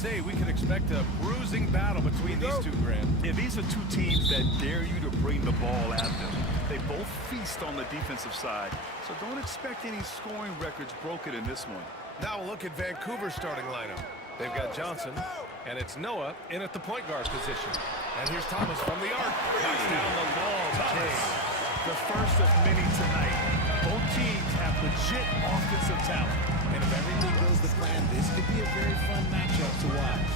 say we can expect a bruising battle between these two, Grant. Yeah, these are two teams that dare you to bring the ball at them. They both feast on the defensive side, so don't expect any scoring records broken in this one. Now look at Vancouver's starting lineup. They've got Johnson, and it's Noah in at the point guard position. And here's Thomas from the arc. Knocks down the long James. The first of many tonight. Both teams have legit offensive talent. And if everything goes to plan, this could be a very fun matchup to watch.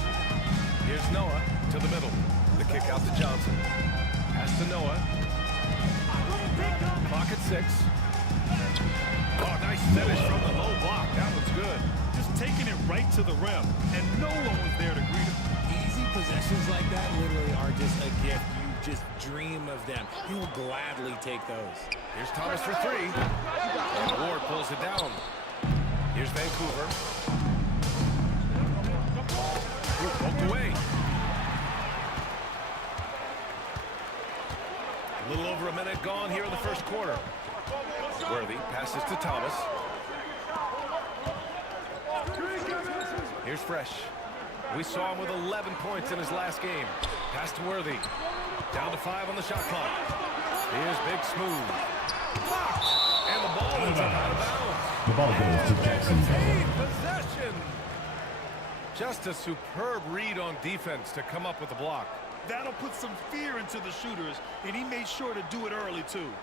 Here's Noah to the middle. The kick out to Johnson. Pass to Noah. Clock at 6. Oh, nice finish from the low block. That was good. Just taking it right to the rim, and no one was there to greet him. Easy possessions like that literally are just a gift. You just dream of them. He will gladly take those. Here's Thomas for 3. Ward pulls it down. Here's Vancouver. Poked away. A little over a minute gone here in the first quarter. Worthy passes to Thomas. Here's Fresh. We saw him with 11 points in his last game. Pass to Worthy. Down to 5 on the shot clock. Here's Big Smooth. Blocked. And the ball is out of bounds. The ball goes to Jacksonville. Possession. Just a superb read on defense to come up with the block. That'll put some fear into the shooters, and he made sure to do it early, too.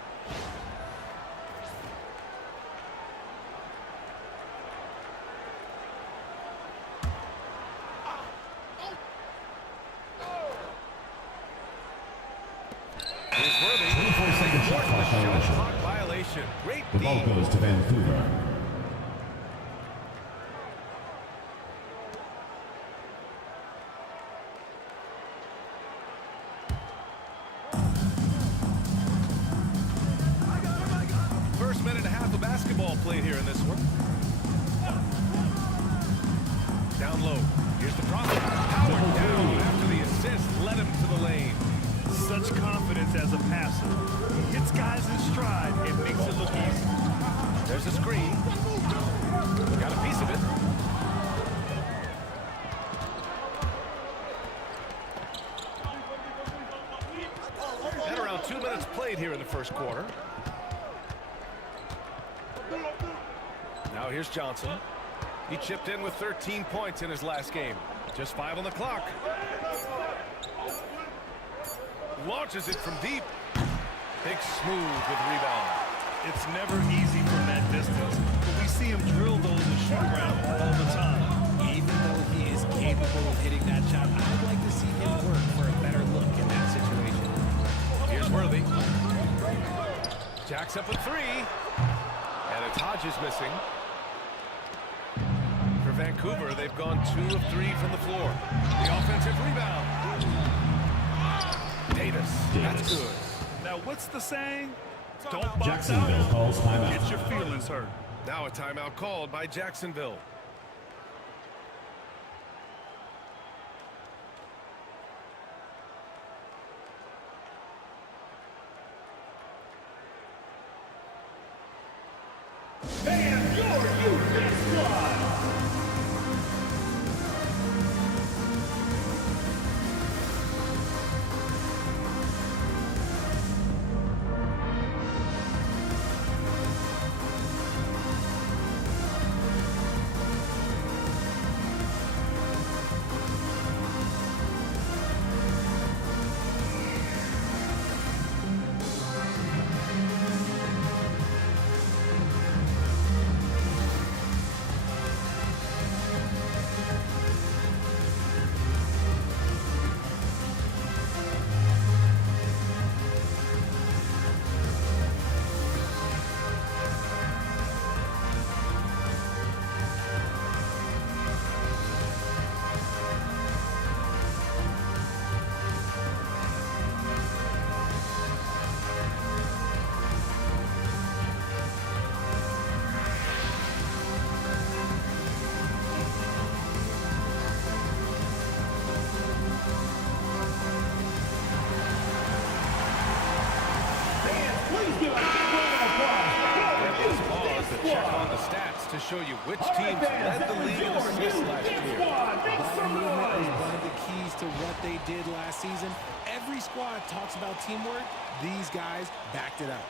Here's Worthy. 24-second shot clock violation. Clock violation. Great The ball goes to Vancouver. First minute and a half of basketball played here in this one. Down low. Here's the problem. Howard down after the assist led him to the lane. Such confidence as a passer. He hits guys in stride and makes it look easy. There's a screen. Got a piece of it. And around 2 minutes played here in the first quarter. Now here's Johnson. He chipped in with 13 points in his last game. Just 5 on the clock. Launches it from deep. Big Smooth with the rebound. It's never easy from that distance, but we see him drill those and shoot around all the time. Even though he is capable of hitting that shot, I'd like to see him work for a better look in that situation. Here's Worthy. Jacks up with 3. And it's Hodges missing. For Vancouver, they've gone 2 of 3 from the floor. The offensive rebound. Davis. That's good. Now, what's the saying? Don't box Jacksonville out. calls timeout. Get your feelings hurt. Now a timeout called by Jacksonville. And your youth squad. Check on the stats to show you which teams led the league in assists last year. Ball movement is one of the keys to what they did last season. Every squad talks about teamwork. These guys backed it up.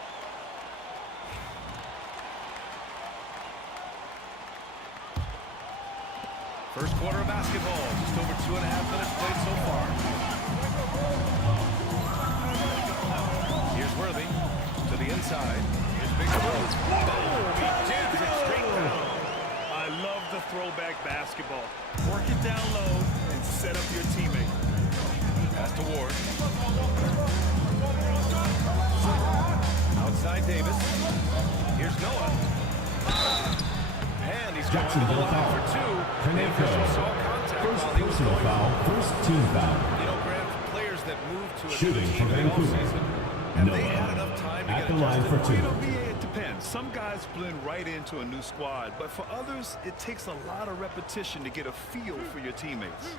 First quarter of basketball, just over 2.5 minutes played so far. Here's Worthy to the inside. Here's Big Boom. Boom! He jams it straight down. I love the throwback basketball. Work it down low and set up your teammate. Pass to Ward. Outside Davis. Here's Noah. And he's going to the line for two. The official saw contact while he was Personal going. foul, first team foul. You know, Grant, for players that move to a Shooting new for team in the Vancouver. offseason, have they had enough time to At get the line adjusted? for two. It depends. Some guys blend right into a new squad, but for others, it takes a lot of repetition to get a feel for your teammates.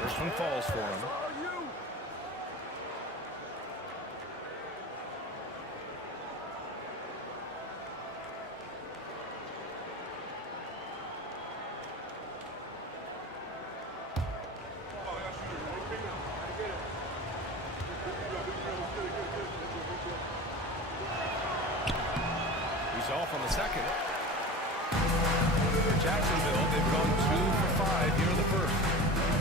First one falls for him. He's off on the second. For Jacksonville, they've gone 2 for 5 here in the first.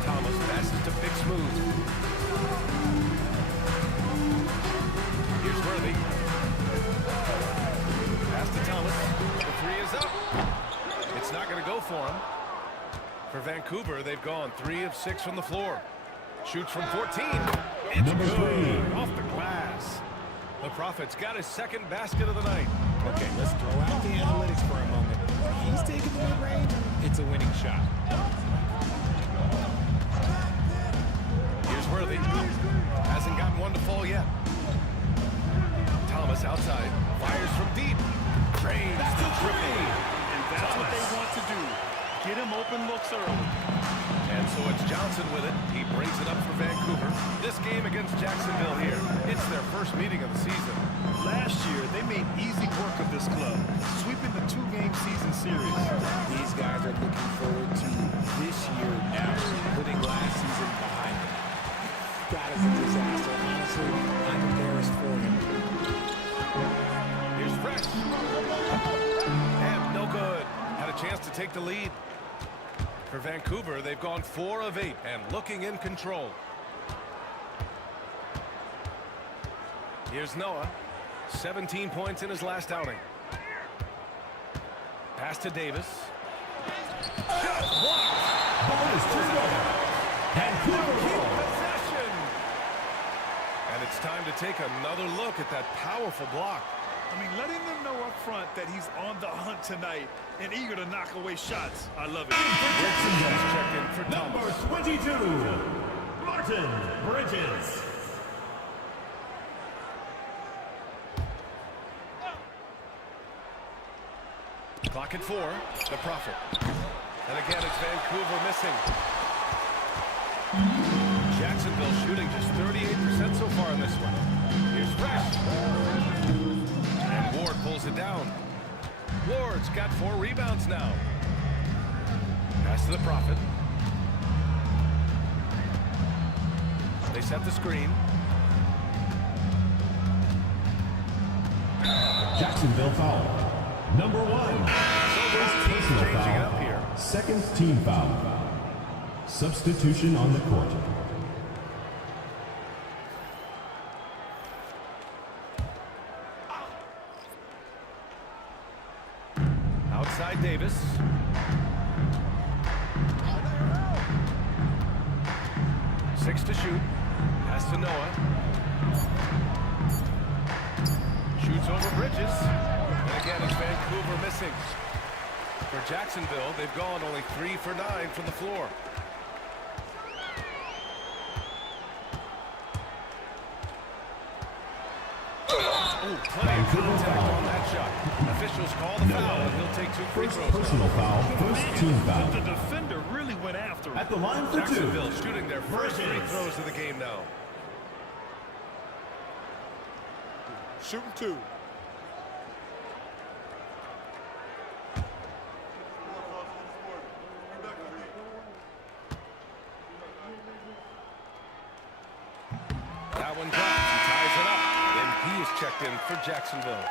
Thomas passes to Big Smooth. Here's Worthy. Pass to Thomas. The three is up. It's not going to go for him. For Vancouver, they've gone 3 of 6 from the floor. Shoots from 14. It's Number good. 3. Off the glass. The Prophet's got his second basket of the night. Okay, let's throw out the analytics for a moment. He's taking the mid-range. It's a winning shot. Here's Worthy. Hasn't gotten one to fall yet. Thomas outside. Fires from deep. Trains the three. And that's what they want to do. Get him open looks early. And so it's Johnson with it. He brings it up for Vancouver. This game against Jacksonville here. It's their first meeting of the season. Last year, they made easy work of this club, sweeping the 2-game season series. These guys are looking forward to this year now, putting last season behind them. That is a disaster. Honestly, I'm embarrassed for him. Here's Fresh. And no good. Had a chance to take the lead. For Vancouver, they've gone 4 of 8 and looking in control. Here's Noah. 17 points in his last outing. Pass to Davis. Shot blocked. Ball is turned over. Vancouver ball. Possession. And it's time to take another look at that powerful block. I mean, letting them know up front that he's on the hunt tonight and eager to knock away shots. I love it. Jacksonville checked in for Number Thomas. 22, Martin Bridges. Clock at 4. The Prophet. And again, it's Vancouver missing. Jacksonville shooting just 38% so far in this one. Here's Fresh. And Ward pulls it down. Ward's got 4 rebounds now. Pass to the Prophet. They set the screen. Jacksonville foul. Number 1. So First both teams personal changing it up foul. here. Second team foul. Substitution on the court. Outside Davis. Six to shoot. Pass to Noah. Shoots over Bridges. And again, it's Vancouver missing. For Jacksonville, they've gone only 3 for 9 from the floor. Oh, plenty of contact on that shot. Officials call the foul, and he'll take 2 free First throws. personal foul, first team foul. The defender really went after him. At the line for 2. Jacksonville shooting their first free throws of the game now. Shooting 2. That one drops. He ties it up. And he is checked in for Jacksonville.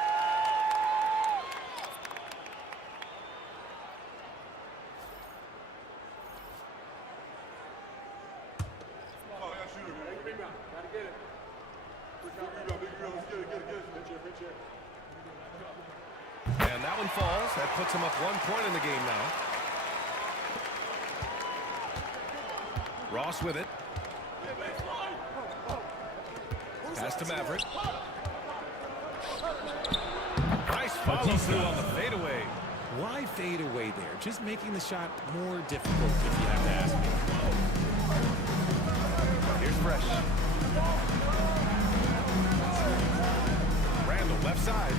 And that one falls. That puts him up 1 point in the game now. Ross with it. Pass to Maverick. Nice follow through on the fadeaway. Why fade away there? Just making the shot more difficult, if you have to ask me. Here's Fresh. Randall, left side.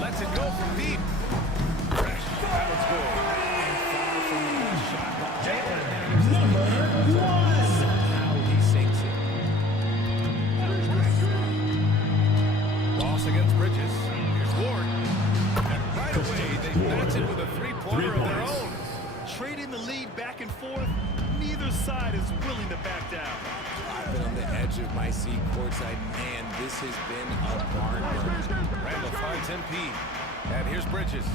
Lets it go from deep. Fresh. That one's good. How he sinks it. Ross against Bridges. Here's Ward. And right away, they match it with a three-pointer of their own. Trading the lead back and forth, neither side is willing to back down. I've been on the edge of my seat courtside. Man, this has been a barn burner. Randall finds MP. And here's Bridges.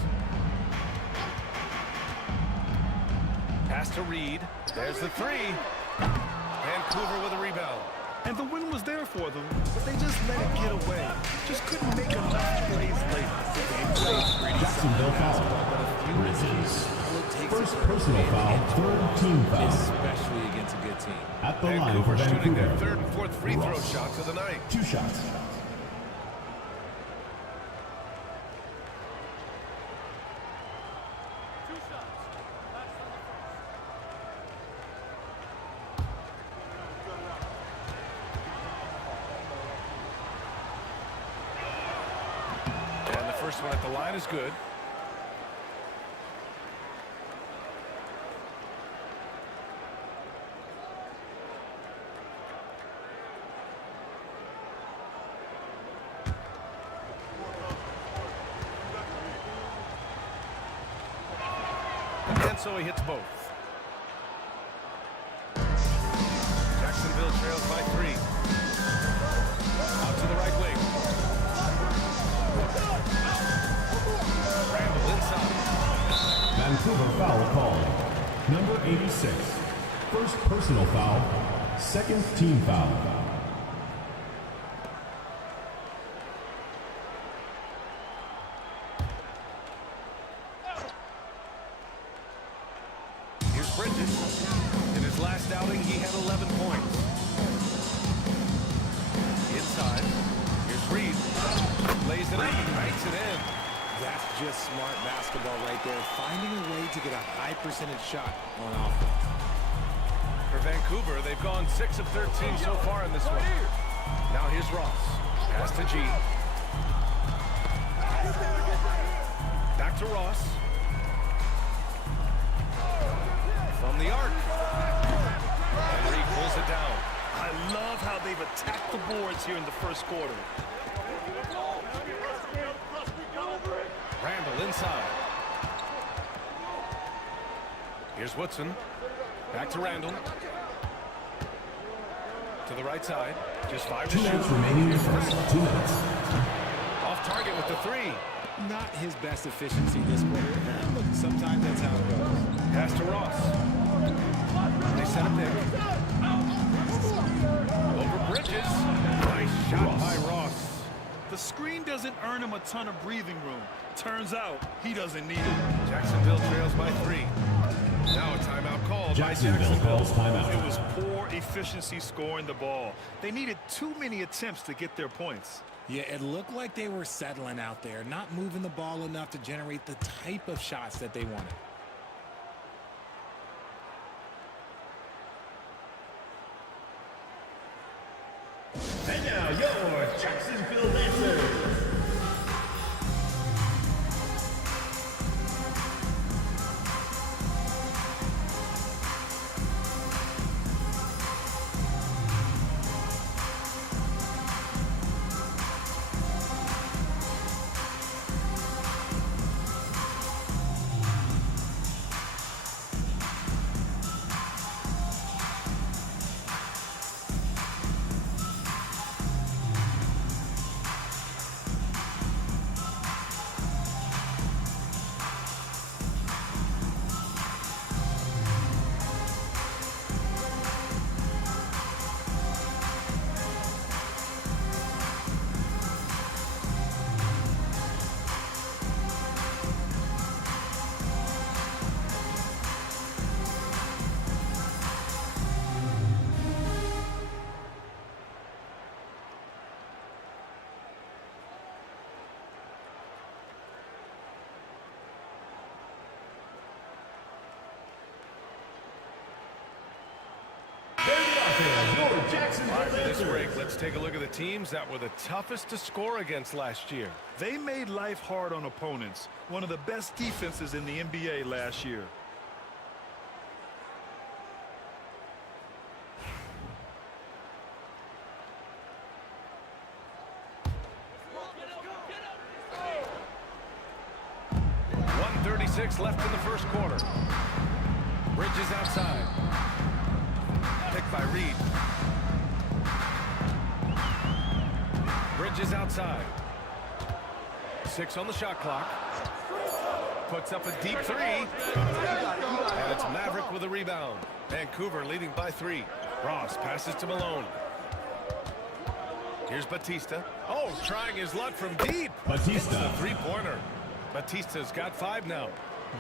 Pass to Reed. There's the 3. Vancouver with a rebound. And the win was there for them, but they just let it get away. Just couldn't make enough plays late. Jacksonville foul. Bridges. First personal foul, third team foul. Especially against a good team. At the line for Vancouver shooting their Vancouver. 3rd and 4th free throw Ross. shots of the night. 2 shots. And the first one at the line is good. And so he hits both. Jacksonville trails by 3. Out to the right wing. Randall inside. Vancouver foul called. Number 86. First personal foul, second team foul. Here's Bridges. In his last outing, he had 11 points. Inside. Here's Reed. Lays it up and banks it in. That's just smart basketball right there. Finding a way to get a high percentage shot on offense. For Vancouver, they've gone 6 of 13 so far in this one. Now here's Ross. Pass to G. Back to Ross. From the arc. And Reed pulls it down. I love how they've attacked the boards here in the first quarter. Randall inside. Here's Woodson. Back to Randall. To the right side. Just 5 to 2 minutes shoot. remaining in the first. 2 minutes. Off target with the 3. Not his best efficiency this quarter. Look, sometimes that's how it goes. Pass to Ross. They set a pick. Over Bridges. Nice shot by Ross. The screen doesn't earn him a ton of breathing room. Turns out he doesn't need it. Jacksonville trails by 3. Now a timeout called Jacksonville by Jacksonville. calls timeout. It was poor efficiency scoring the ball. They needed too many attempts to get their points. Yeah, it looked like they were settling out there, not moving the ball enough to generate the type of shots that they wanted. And now your Jacksonville answer. Jacksonville All right, for this Jaguars. break, let's take a look at the teams that were the toughest to score against last year. They made life hard on opponents. One of the best defenses in the NBA last year. Left in the first quarter. Bridges outside. Picked by Reed. Bridges outside. 6 on the shot clock. Puts up a deep 3. And it's Maverick with a rebound. Vancouver leading by 3. Ross passes to Malone. Here's Batista. Oh, trying his luck from deep. Batista. It's a three-pointer. Batista's got 5 now.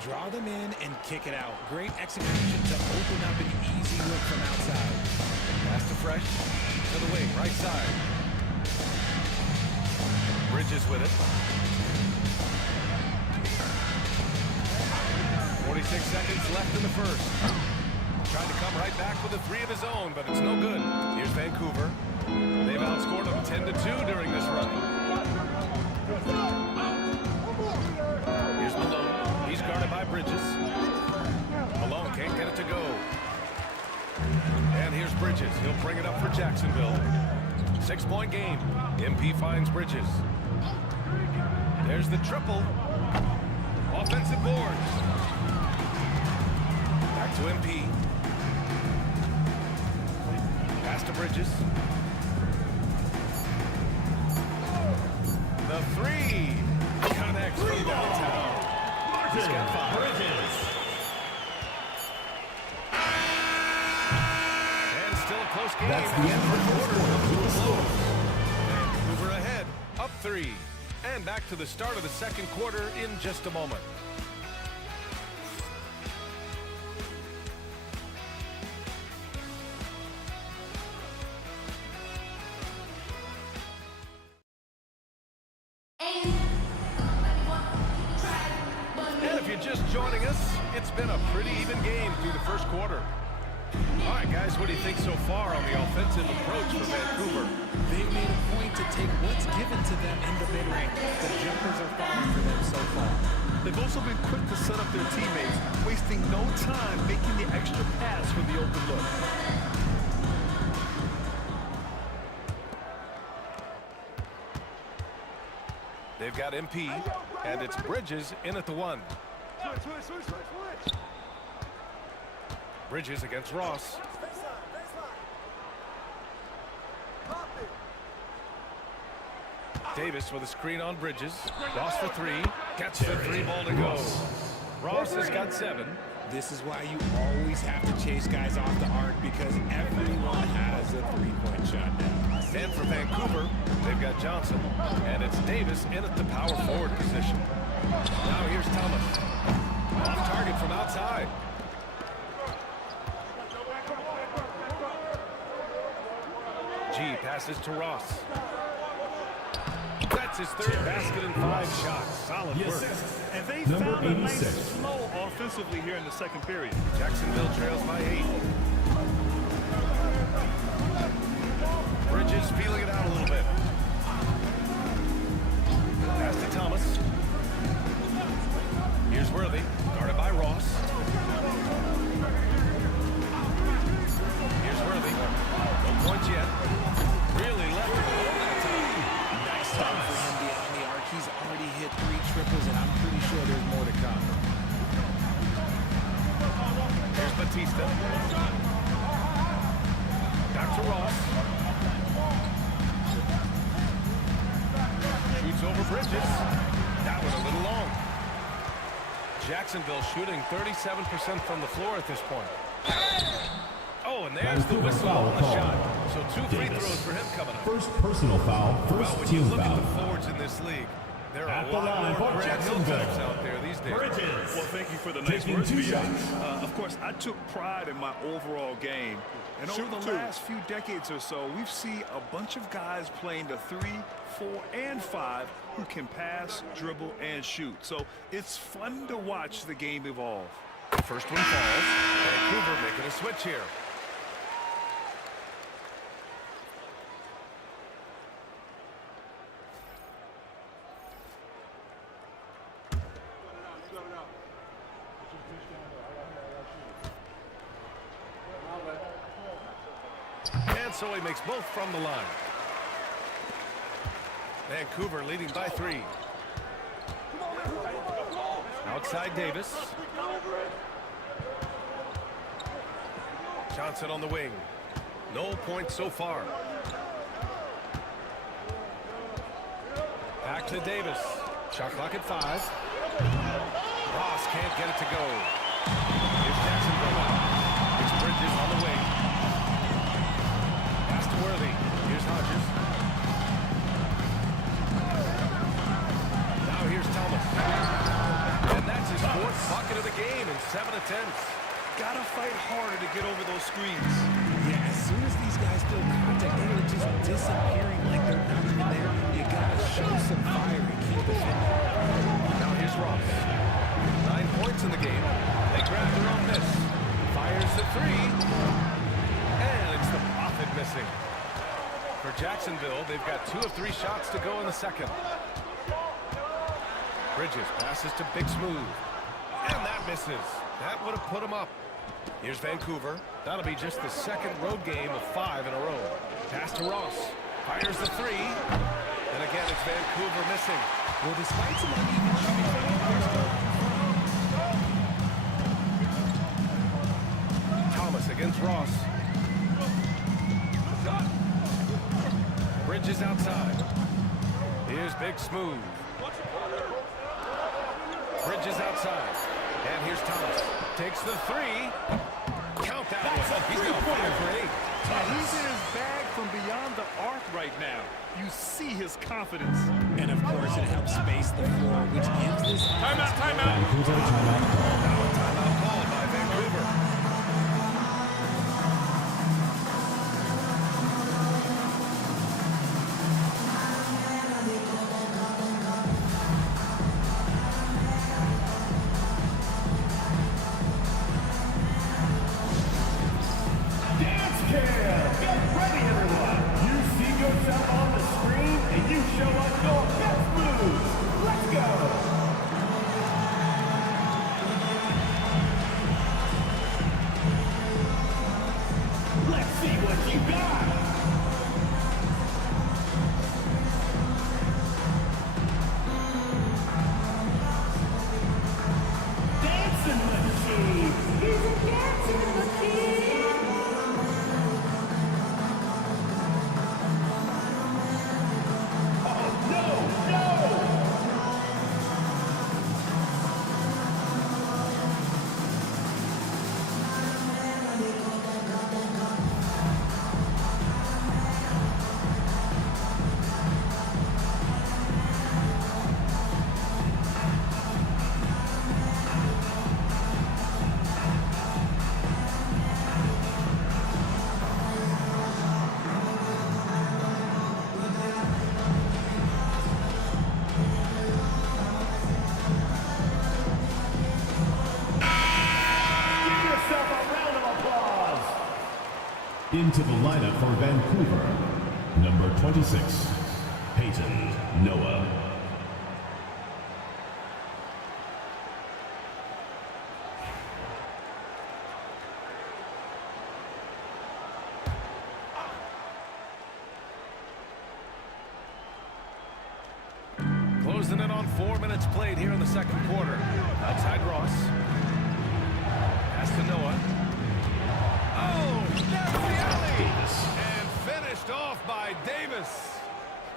Draw them in and kick it out. Great execution to open up an easy look from outside. Pass to Fresh. To the wing, right side. Bridges with it. 46 seconds left in the first. Trying to come right back with a 3 of his own, but it's no good. Here's Vancouver. They've outscored them 10-2 during this run. Here's Malone. He's guarded by Bridges. Malone can't get it to go. And here's Bridges. He'll bring it up for Jacksonville. 6-point game. MP finds Bridges. There's the triple. Offensive boards. Back to MP. Pass to Bridges. The 3. Connects from downtown. He's got 5. Bridges. And still a close game. That's the end of the first quarter. Vancouver ahead, up 3. And back to the start of the second quarter in just a moment. And if you're just joining us, it's been a pretty even game through the first quarter. All right, guys, what do you think so far on the offensive approach for Vancouver? They've made a point to take what's given to them in the mid-range. The jumpers are falling for them so far. They've also been quick to set up their teammates, wasting no time making the extra pass for the open look. They've got MP, and it's Bridges in at the 1. Bridges against Ross. Davis with a screen on Bridges. Ross for 3. Gets the 3 ball to go. Ross has got 7. This is why you always have to chase guys off the arc, because everyone has a three-point shot now. And for Vancouver, they've got Johnson. And it's Davis in at the power forward position. Now here's Thomas. Off target from outside. G passes to Ross. That's his 3rd basket and 5 shots. Solid The work. assist. And they Number found a nice 86. flow offensively here in the second period. Jacksonville trails by 8. Bridges feeling it out a little bit. Pass to Thomas. Here's Worthy, guarded by Ross. Here's Worthy. No points yet. Really left it alone that time. Nice start for him beyond the arc. He's already hit 3 triples, and I'm pretty sure there's more to come. Here's Batista. Back to Ross. Shoots over Bridges. That was a little long. Jacksonville shooting 37% from the floor at this point. Oh, and there's the whistle on the shot. So 2 free throws for him coming up. First personal foul, Well, first when you team look at foul. the forwards in this league, there are At a the lot line more for Grant Hill Jacksonville. types out there these days. Bridges. Well, thank you for the nice Taking words, 2 BA. shots. Of course, I took pride in my overall game. And over the last few decades or so, we've seen a bunch of guys playing the 3, 4, and 5 who can pass, dribble, and shoot. So it's fun to watch the game evolve. First one falls. Vancouver making a switch here. And so he makes both from the line. Vancouver leading by 3. Outside Davis. Johnson on the wing. No points so far. Back to Davis. Shot clock at 5. Ross can't get it to go. Here's Jacksonville now. It's Bridges on the wing. Pass to Worthy. Here's Hodges. Now here's Thomas. And that's his 4th bucket of the game in 7 attempts. Gotta fight harder to get over those screens. Yeah, as soon as these guys feel contact, they are just disappearing like they're not even there. You gotta show some fire and keep it in. Now here's Ross. 9 points in the game. They grab their own miss. Fires the 3. And it's the Prophet missing. For Jacksonville, they've got 2 of 3 shots to go in the second. Bridges passes to Big Smooth. And that misses. That would have put him up. Here's Vancouver. That'll be just the 2nd road game of 5 in a row. Pass to Ross. Fires the 3. And again, it's Vancouver missing. Well, despite some uneven shooting, they're still... Thomas against Ross. Bridges outside. Here's Big Smooth. Bridges outside. And here's Thomas. Takes the 3. Count that one. He's got 5 for 8. He's in his bag from beyond the arc right now. You see his confidence. And of course, it helps space the floor, which gives this... Timeout, timeout. Vancouver timeout call. Now a timeout called by Vancouver. Dance cam! Get ready, everyone! You see yourself on the screen, and you show us your best moves. Let's go! Let's see what you got! Dancing machine! He's a dancing machine! Oh, no, no! Give yourself a round of applause! Into the lineup for Vancouver, number 26, Peyton Noah. Closing in on 4 minutes played here in the second quarter. Outside Ross. Pass to Noah. Oh, that's the alley! And finished off by Davis.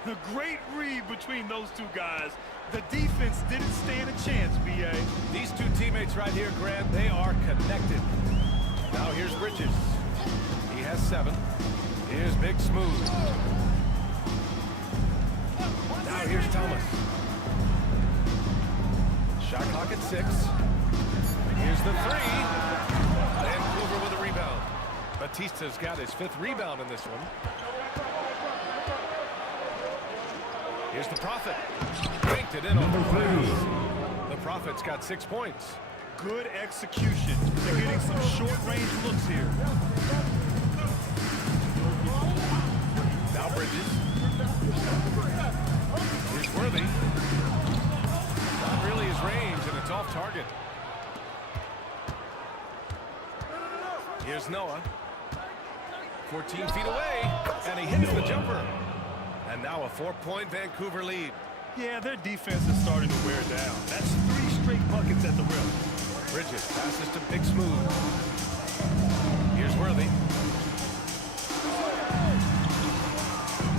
The great read between those two guys. The defense didn't stand a chance, B.A. These 2 teammates right here, Grant, they are connected. Now here's Bridges. He has 7. Here's Big Smooth. Now here's Thomas. Shot clock at 6. Here's the 3. Vancouver with a rebound. Batista's got his 5th rebound in this one. Here's the Prophet. Banked it in on the glass. The Prophet's got 6 points. Good execution. They're getting some short-range looks here. Now Bridges. Here's Worthy. Not really his range, and it's off target. Here's Noah. 14 feet away, and he hits the jumper. And now a 4-point Vancouver lead. Yeah, their defense is starting to wear down. That's 3 straight buckets at the rim. Bridges passes to Big Smooth. Here's Worthy.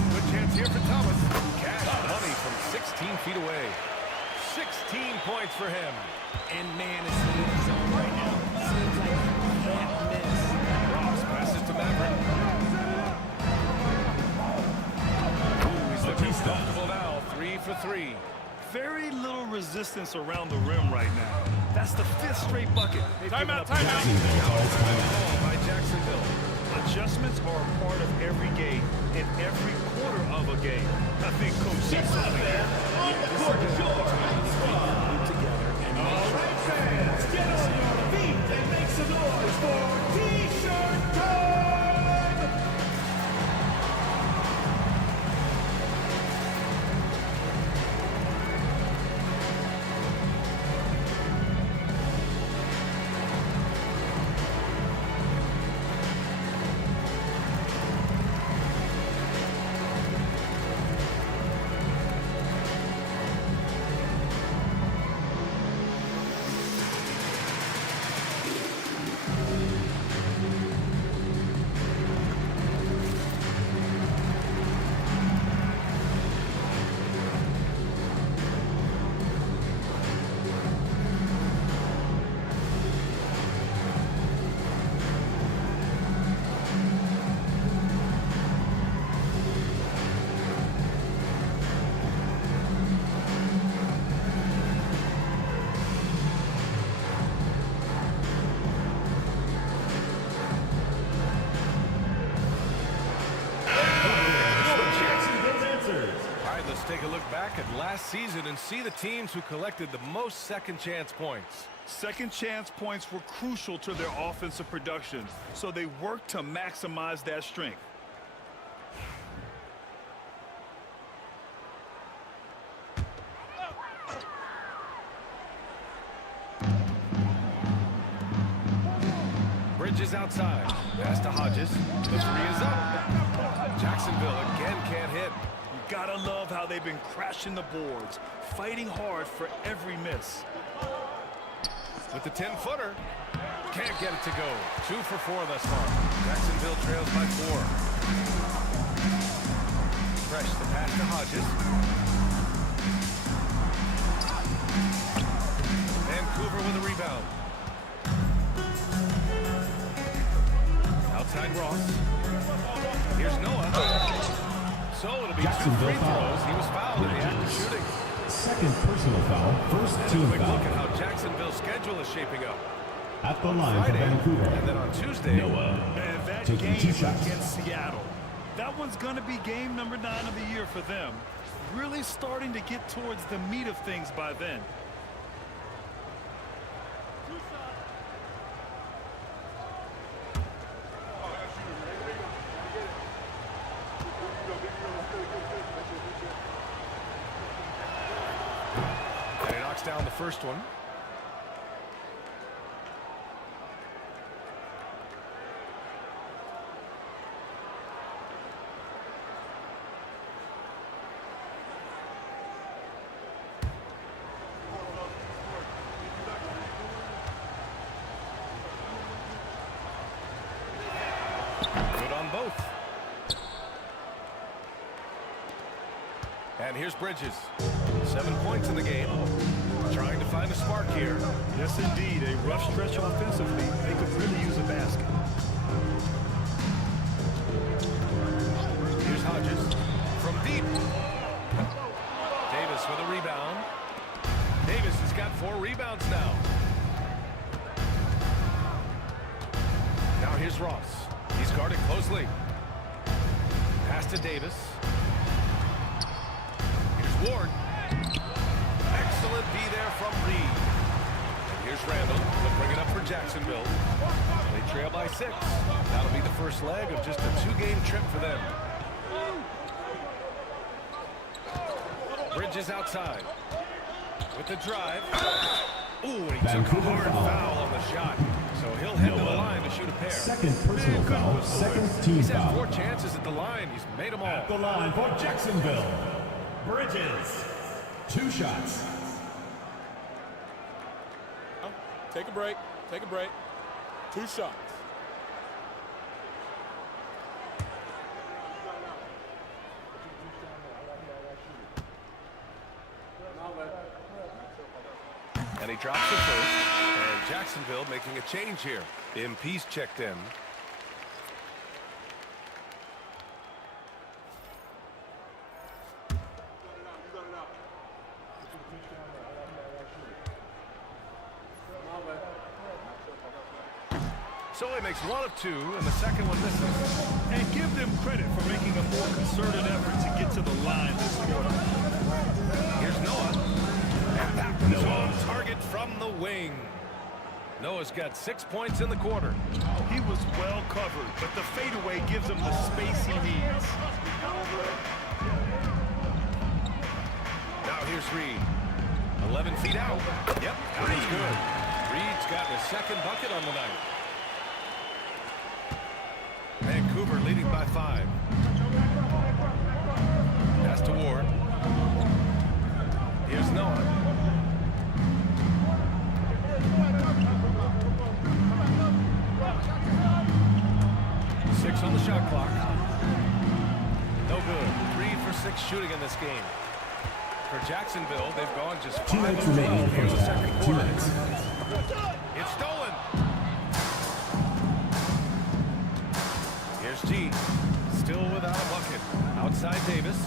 Good chance here for Thomas. Cash money from 16 feet away. 16 points for him. And man, it's in the zone right now. Seems like he can't miss. Ross passes to Maverick. Ooh, he's looking comfortable now. 3 for 3. Very little resistance around the rim right now. That's the 5th straight bucket. Timeout. By Jacksonville. Adjustments are a part of every game and every quarter of a game. I think Coach sees something here. All right, fans, get on your feet and make some noise for T-shirt time! Take a look back at last season and see the teams who collected the most second chance points. Second chance points were crucial to their offensive production, so they worked to maximize that strength. Bridges outside. Pass to Hodges. The 3 is up. Jacksonville again can't hit. Gotta love how they've been crashing the boards, fighting hard for every miss. With the 10-footer, can't get it to go. 2 for 4 thus far. Jacksonville trails by 4. Fresh the pass to Hodges. Vancouver with a rebound. Outside Ross. Here's Noah. So it'll be 2 free throws. He was fouled in the act of shooting. Second personal foul, first team Quick foul. look at how Jacksonville's schedule is shaping up. At the line for Friday, Vancouver. and then on Tuesday, Noah And that taking game 2 shots. against Seattle, that one's going to be game number 9 of the year for them. Really starting to get towards the meat of things by then. and he knocks down the first one. Good on both. And here's Bridges. 7 points in the game. Trying to find a spark here. Yes, indeed. A rough stretch offensively. They could really use a basket. Here's Hodges from deep. Davis with a rebound. Davis has got 4 rebounds now. Now here's Ross. He's guarded closely. Pass to Davis. Here's Ward. Excellent D there from Reed. And here's Randall. They'll bring it up for Jacksonville. They trail by 6. That'll be the first leg of just a 2-game trip for them. Bridges outside. With the drive. Ooh, and he took a hard foul on the shot. So he'll head to the line to shoot a pair. Second personal foul, second team He's had 4 foul. chances at the line. He's made them all. At the line for Jacksonville, Bridges. 2 shots. Take a break. Take a break. 2 shots. And he drops it first. And Jacksonville making a change here. MP's checked in. So he makes 1 of 2, and the second one misses. And give them credit for making a more concerted effort to get to the line this quarter. Here's Noah. And that one's on target from the wing. Noah's got 6 points in the quarter. He was well covered, but the fadeaway gives him the space he needs. Now here's Reed. 11 feet out. Yep, that is good. Reed's got his second bucket on the night. Vancouver leading by 5. Pass to Ward. Here's Noah. Six on the shot clock. No good. 3 for 6 shooting in this game. For Jacksonville, they've gone just 2 5 minutes of 12 remaining here in the first second half. 2 quarter. minutes. It's stolen. Here's G. Still without a bucket. Outside Davis.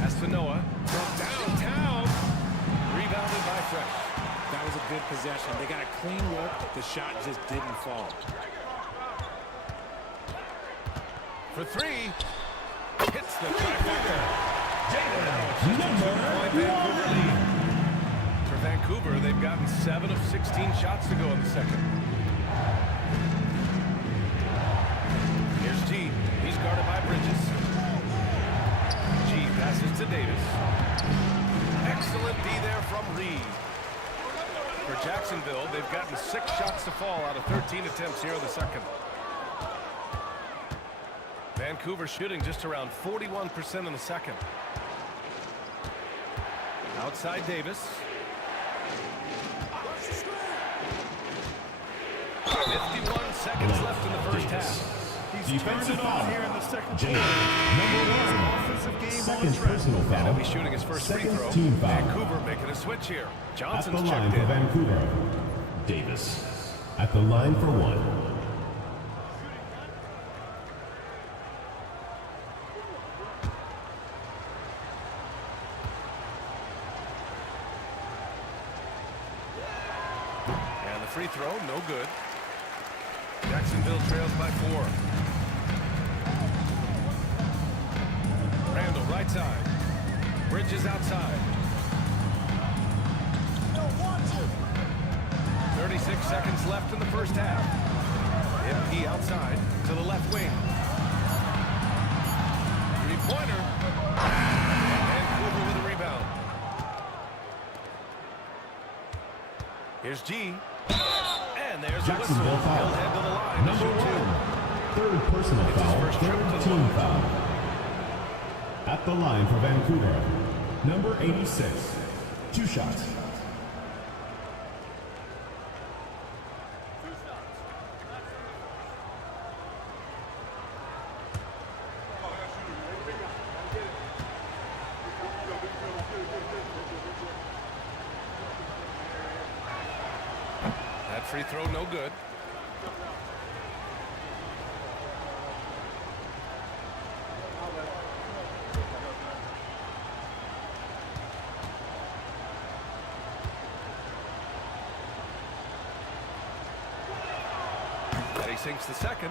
Pass to Noah. From downtown. Rebounded by Fresh. That was a good possession. They got a clean look. The shot just didn't fall. For 3. Hits the trifecta. Point Vancouver lead. For Vancouver, they've gotten 7 of 16 shots to go in the second. Here's G. He's guarded by Bridges. G passes to Davis. Excellent D there from Reed. For Jacksonville, they've gotten 6 shots to fall out of 13 attempts here in the second. Vancouver shooting just around 41% in the second. Outside Davis. 51 seconds left in the first half. He's turned it on here in the second quarter. Offensive game Second on track. personal And foul. he'll be shooting his first free Second throw. team foul. Vancouver making a switch here. At the Johnson's line checked for in. Vancouver, Davis. At the line for 1. And the free throw, no good. Jacksonville trails by 4. Randall, right side. Bridges outside. 36 seconds left in the first half. MP outside to the left wing. 3-pointer. Vancouver with a rebound. Here's G. And there's a whistle. Jacksonville foul. He'll head to the line to Number shoot 2. 1. Third personal It's his foul, first trip to third the team line. foul. At the line for Vancouver, number 86. 2 shots. That free throw, no good. And he sinks the second.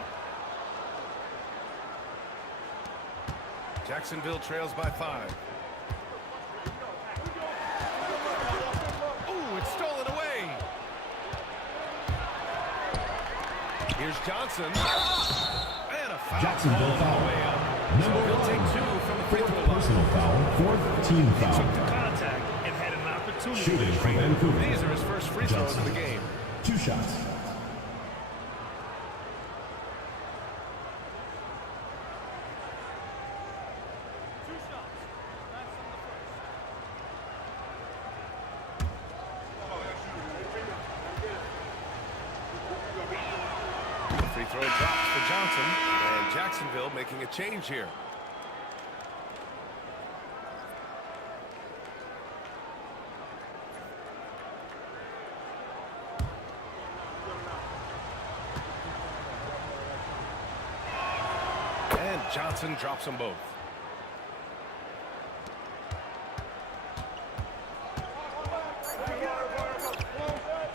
Jacksonville trails by 5. Ooh, it's stolen away. Here's Johnson. And a foul Jacksonville called on foul. the way up. Number So he'll 1. take 2 from the free Fourth throw line. personal foul, fourth team Took foul. the contact and had an opportunity Shooting to for Vancouver, These are his first free throws of the Johnson. game. 2 shots. Free throw drops for Johnson, and Jacksonville making a change here. And Johnson drops them both.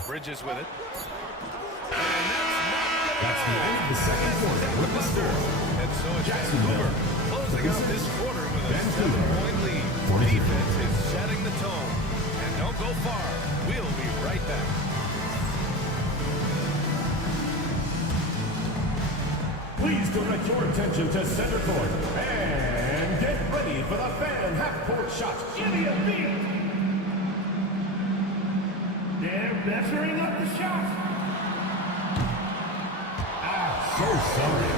Bridges with it. That's the end of the second quarter with the score. And so it's Jacksonville Vancouver closing out this quarter with a Vancouver 7-point lead. 42. Defense is setting the tone. And don't go far. We'll be right back. Please direct your attention to center court and get ready for the fan half-court shot. Idiot beat. They're measuring up the shot. So sorry.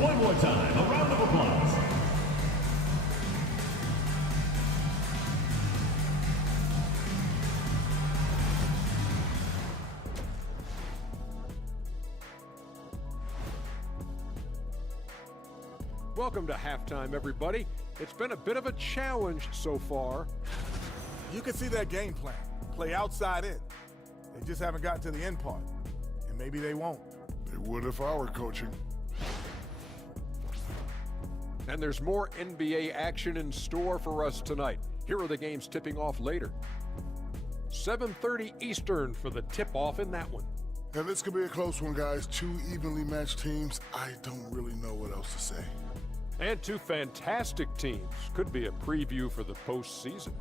One more time, a round of applause. Welcome to halftime, everybody. It's been a bit of a challenge so far. You can see their game plan. Play outside in. They just haven't gotten to the end part. And maybe they won't. They would if I were coaching. And there's more NBA action in store for us tonight. Here are the games tipping off later. 7:30 Eastern for the tip-off in that one. And this could be a close one, guys. Two evenly matched teams. I don't really know what else to say. And two fantastic teams. Could be a preview for the postseason.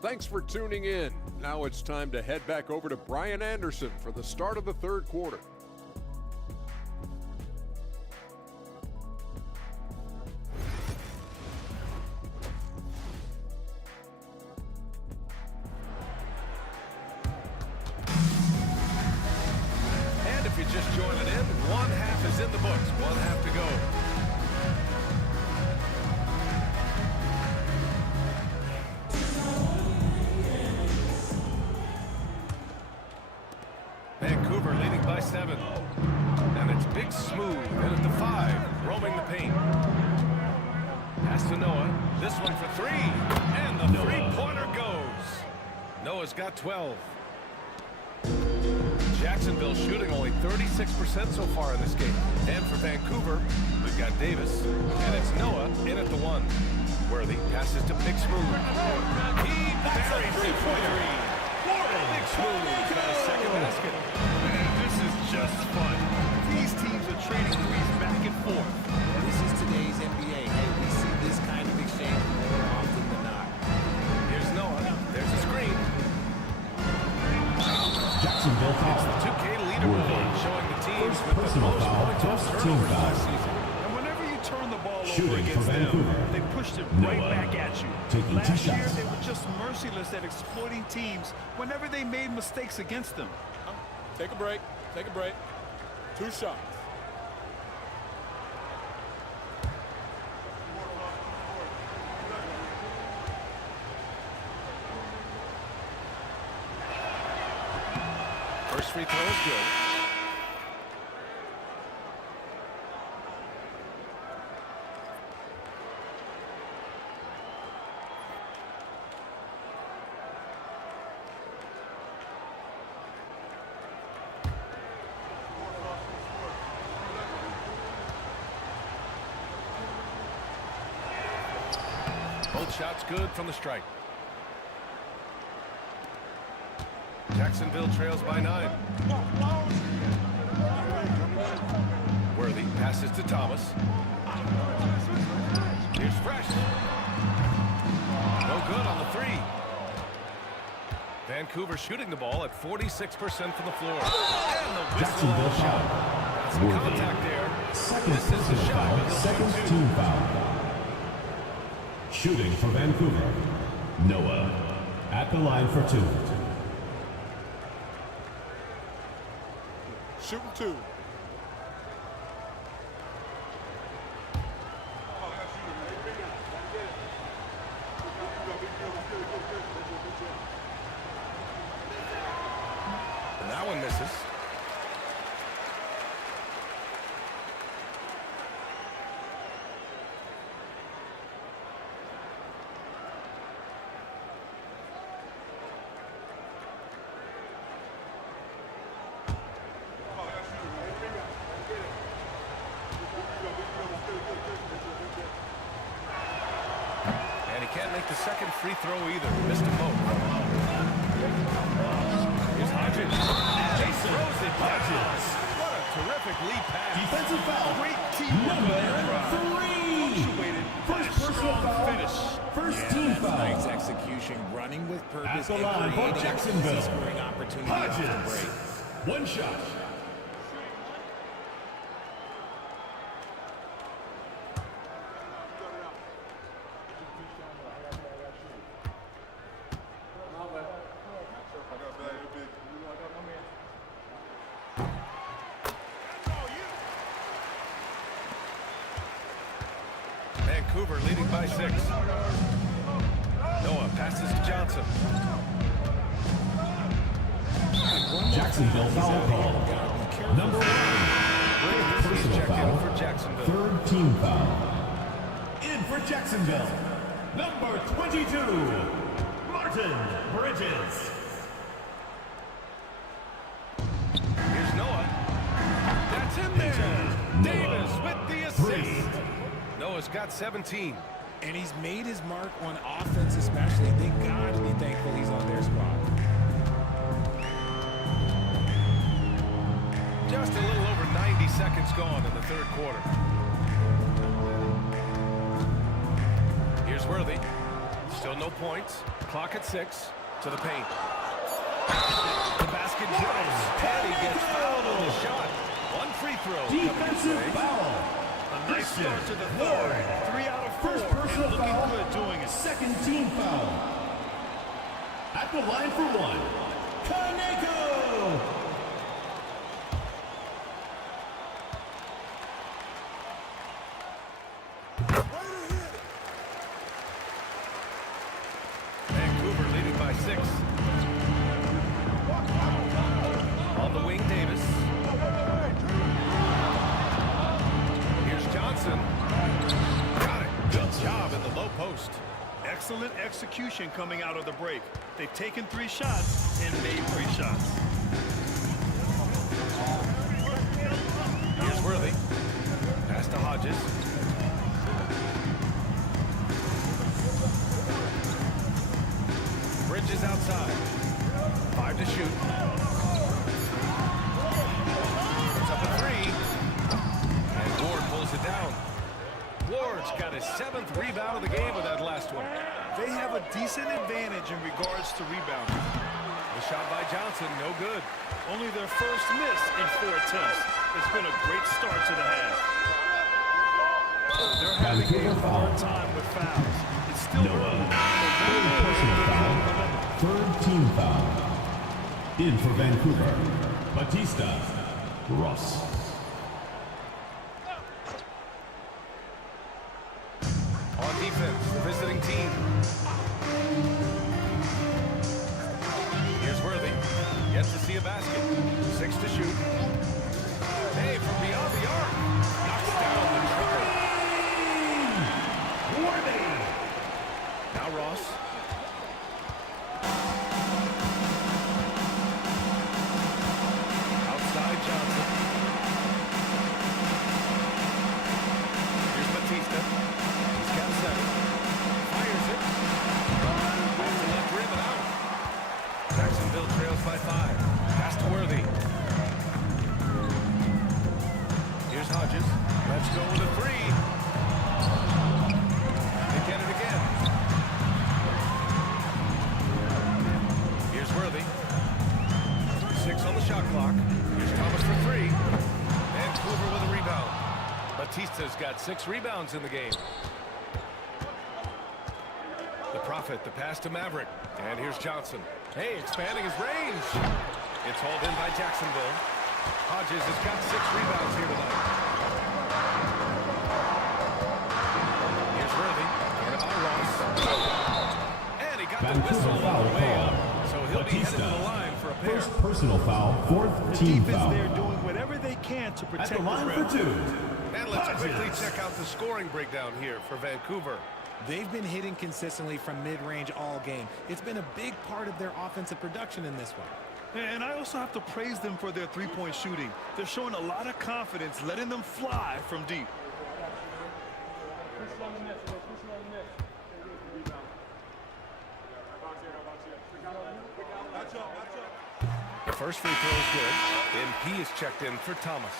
Thanks for tuning in. Now it's time to head back over to Brian Anderson for the start of the third quarter. And if you're just joining in, one half is in the books. One half to go. Vancouver leading by 7. And it's Big Smooth in at the 5, roaming the paint. Pass to Noah. This one for 3. And the three-pointer goes. Noah's got 12. Jacksonville shooting only 36% so far in this game. And for Vancouver, we've got Davis. And it's Noah in at the 1. Worthy passes to Big Smooth. He buries it for 3. Big Smooth got a second basket. Man, this is just fun. These teams are trading threes back and forth. This is today's NBA. Hey, we see this kind of exchange more often than not. Here's Noah. There's a screen. Jacksonville foul. 2K leaderboard showing the teams with the Personal most foul, points off first team turnovers foul. last season. And whenever you turn the ball over Shooting for against them, Vancouver. they pushed it right Noah. back at you. Taking Last 2 year, shots. they were just merciless at exploiting teams whenever they made mistakes against them. Take a break. Take a break. 2 shots. First free throw is good. Both shots good from the strike. Jacksonville trails by 9. Worthy passes to Thomas. Here's Fresh. No good on the 3. Vancouver shooting the ball at 46% from the floor. And the whistle Jacksonville on the shot. foul. Got some Worthy. contact there. Second This is the personal shot. foul, with the second 1-2. team foul. Shooting for Vancouver. Noah at the line for 2. Shooting 2. And that one misses. second free throw either. Missed them both. Here's Hodges. And he throws it down. What a terrific lead pass. Defensive foul. Great teamwork on that drive. 3. Punctuated by a First personal strong foul. finish. First team foul. Nice execution, running with At purpose, the and line for creating an Jacksonville. easy scoring opportunity off the Hodges. break. One shot. Vancouver leading by 6. Noah passes to Johnson. Jacksonville foul call. Number 1. He's Personal checked in foul. for Jacksonville. Third team foul. In for Jacksonville. Number 22. Martin Bridges. Here's Noah. That's in there. Davis with the assist. Noah's got 17. And he's made his mark on offense especially. They got to be thankful he's on their squad. Just a little over 90 seconds gone in the third quarter. Here's Worthy. Still no points. Clock at 6. To the paint. The basket drops. And he gets fouled on the shot. One free throw. Defensive foul. A nice start to the third. 3 out of 4. First personal And looking foul. good doing it. Second team foul. At the line for 1. Kaneko. Vancouver leading by 6. On the wing, Davis. Here's Johnson. Got it. Good job in the low post. Excellent execution coming out of the break. They've taken 3 shots and made 3 shots. Here's Worthy. Pass to Hodges. Bridges outside. 5 to shoot. Puts up a 3. And Ward pulls it down. Ward's got his 7th rebound of the game with that last one. They have a decent advantage in regards to rebounding. The shot by Johnson, no good. Only their first miss in 4 attempts. It's been a great start to the half. They're having a hard time with fouls. It's still early. Third personal foul. Third team foul. In for Vancouver, Batista Ross. On defense, the visiting team. Here's Worthy. Yet to see a basket. 6 to shoot. Hey, from beyond the arc. Knocks down the triple. Worthy. Now Ross. Outside Johnson. Here's Batista. He's got 7. Fires it. Off the left rim and out. Jacksonville trails by 5. Pass to Worthy. Here's Hodges. Let's go with a 3. They get it again. Here's Worthy. 6 on the shot clock. Here's Thomas for 3. Vancouver with a rebound. Batista's got 6 rebounds in the game. The Prophet, the pass to Maverick. And here's Johnson. Hey, expanding his range. It's hauled in by Jacksonville. Hodges has got 6 rebounds here tonight. Here's Worthy. Guarded by Ross. And he got the Vancouver whistle foul on the way call. up. So he'll be headed to the line for a pair. First personal foul. Fourth team Defense foul. there doing whatever they can to At protect the the line rim. for 2. And let's quickly check out the scoring breakdown here for Vancouver. They've been hitting consistently from mid-range all game. It's been a big part of their offensive production in this one. And I also have to praise them for their 3-point shooting. They're showing a lot of confidence, letting them fly from deep. first free throw is good. MP is checked in for Thomas.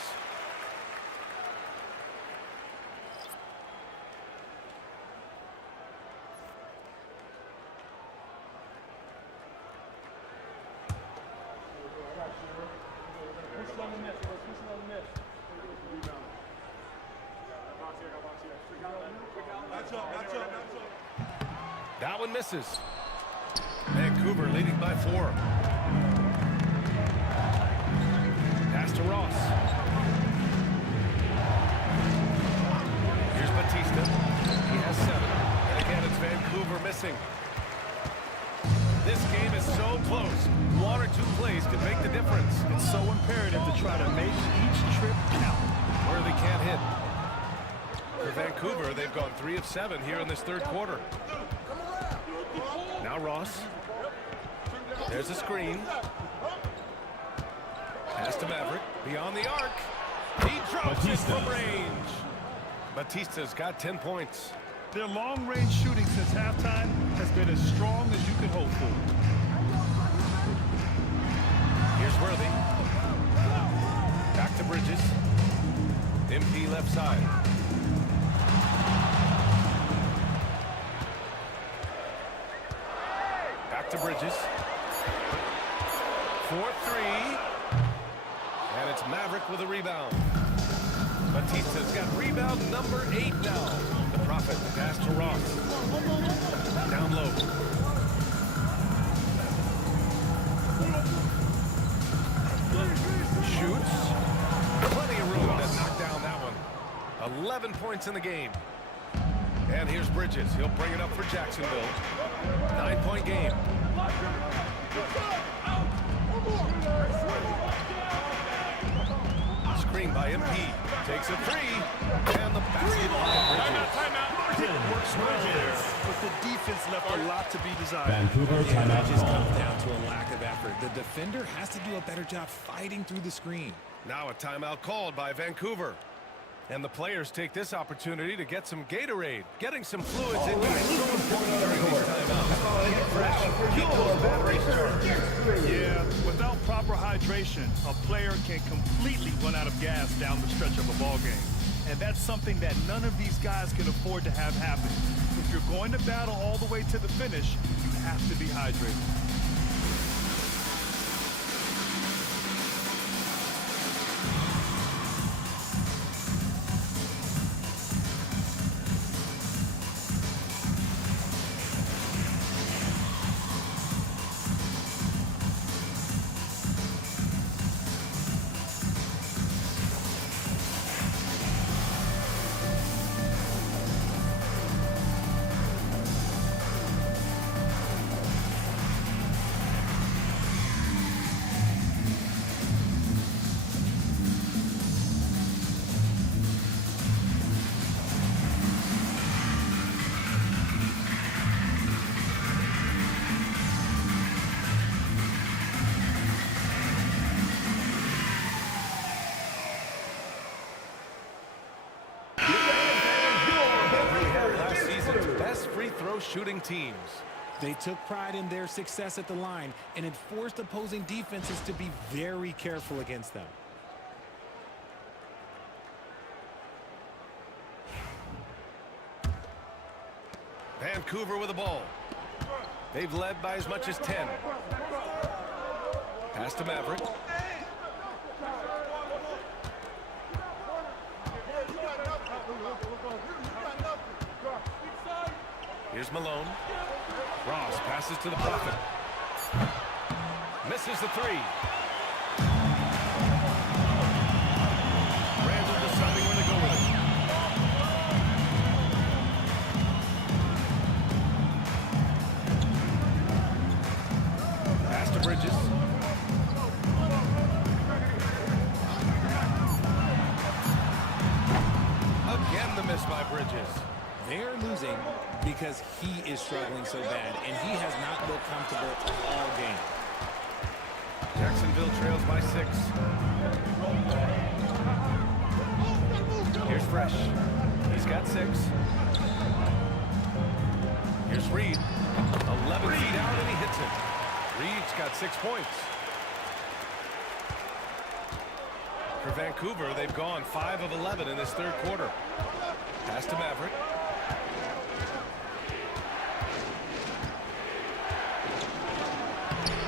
That one misses. Vancouver leading by 4. Pass to Ross. Here's Batista. He has 7. And again, it's Vancouver missing. This game is so close. 1 or 2 plays can make the difference. It's so imperative to try to make each trip count. Worthy can't hit. For Vancouver, they've gone 3 of 7 here in this third quarter. Now Ross. There's a screen. Pass to Maverick. Beyond the arc. He drops it from range. Batista's got 10 points. Their long-range shooting since halftime has been as strong as you could hope for. Here's Worthy. Back to Bridges. MP left side. Back to Bridges. 4-3. And it's Maverick with a rebound. Batista's got rebound number 8 now. The Prophet pass to Ross. Down low. Shoots. Plenty of room to knock down that one. 11 points in the game. And here's Bridges. He'll bring it up for Jacksonville. 9-point game. Screen by MP. Takes a 3. And the basket by Bridges. It works well there, but the defense left a lot to be desired. Vancouver timeout It just call. comes down to a lack of effort. The defender has to do a better job fighting through the screen. Now a timeout called by Vancouver. And the players take this opportunity to get some Gatorade. Getting some fluids in here is so important during these timeouts. Get fresh. Keep those batteries charged. Yeah, without proper hydration, a player can completely run out of gas down the stretch of a ball game. And that's something that none of these guys can afford to have happen. If you're going to battle all the way to the finish, you have to be hydrated. Shooting teams. They took pride in their success at the line, and it forced opposing defenses to be very careful against them. Vancouver with the ball. They've led by as much as 10. Pass to Maverick. Here's Malone. Ross passes to the Prophet. Misses the 3. Randall deciding where to go with it. Pass to Bridges. Again the miss by Bridges. They're losing because he is struggling so bad, and he has not looked comfortable all game. Jacksonville trails by 6. Here's Fresh. He's got 6. Here's Reed. 11 feet out, and he hits it. Reed's got 6 points. For Vancouver, they've gone 5 of 11 in this third quarter. Pass to Maverick.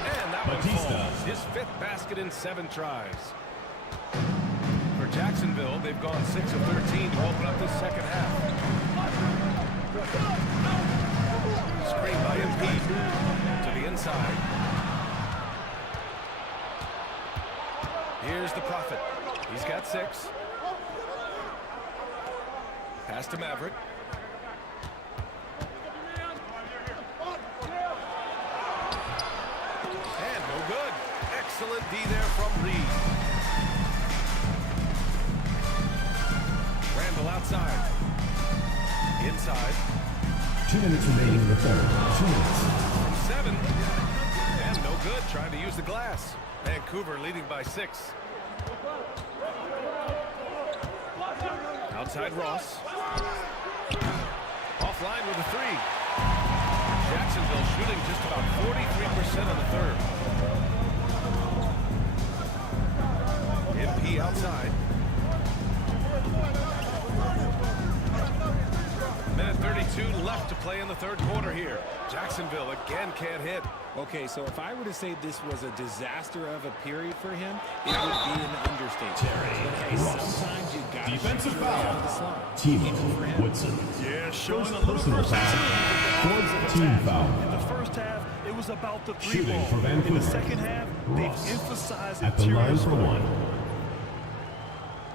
And that one falls. His 5th basket in 7 tries. For Jacksonville, they've gone 6 of 13 to open up this second half. Screen by MP to the inside. Here's the Prophet. He's got 6. Pass to Maverick. And no good. Excellent D there from Reed. Randall outside. Inside. 2 minutes remaining in the third. 2 minutes. From 7. And no good. Trying to use the glass. Vancouver leading by 6. Outside Ross. Offline with a 3. Jacksonville shooting just about 43% on the third. MP outside. Minute 32 left to play in the third quarter here. Jacksonville again can't hit. Okay, so if I were to say this was a disaster of a period for him, it would be an understatement. Okay, sometimes you got Defensive foul. Team Woodson. Yeah, showing First a little personal foul. Fourth team foul. In the first half, it was about the 3 Shooting ball. for Vancouver. In the second half, Ross. they've emphasized At the line for 1.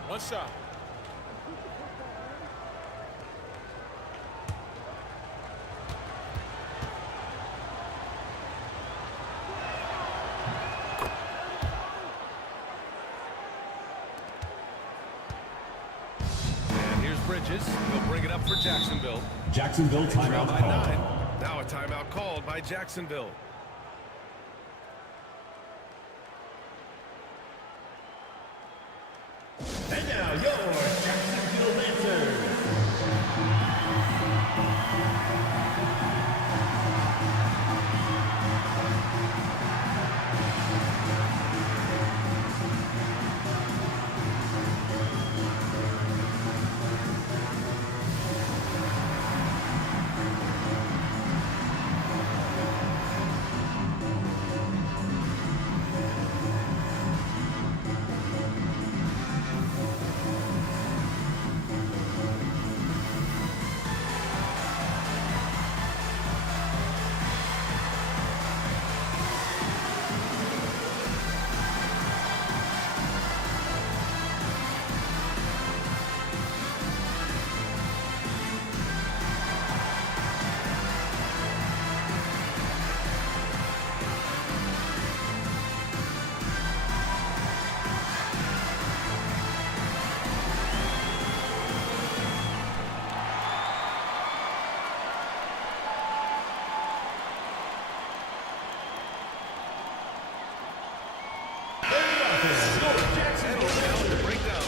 One shot. Bridges. He'll bring it up for Jacksonville. Jacksonville Trail timeout by called. 9. Now a timeout called by Jacksonville. And now your Jacksonville Lancers.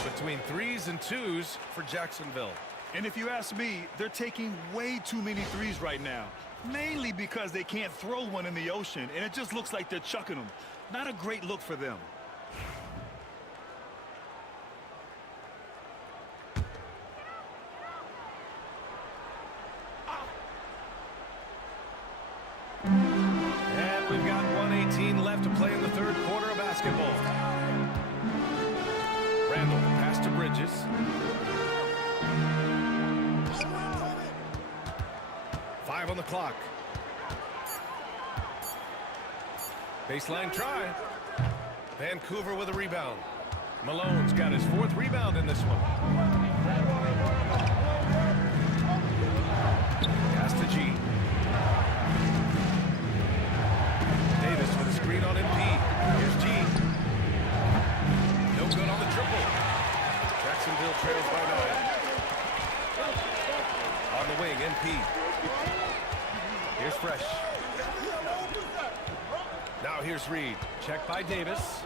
Between 3s and 2s for Jacksonville. And if you ask me, they're taking way too many 3s right now. Mainly because they can't throw one in the ocean, and it just looks like they're chucking them. Not a great look for them. And we've got 1:18 left to play in the third quarter of basketball. Randall, pass to Bridges. Five on the clock. Baseline try. Vancouver with a rebound. Malone's got his 4th rebound in this one. Pass to G. Davis with a screen on MP. Here's G. No good on the triple. Jacksonville trails by 9. On the wing, MP. Here's Fresh. Now here's Reed. Check by Davis.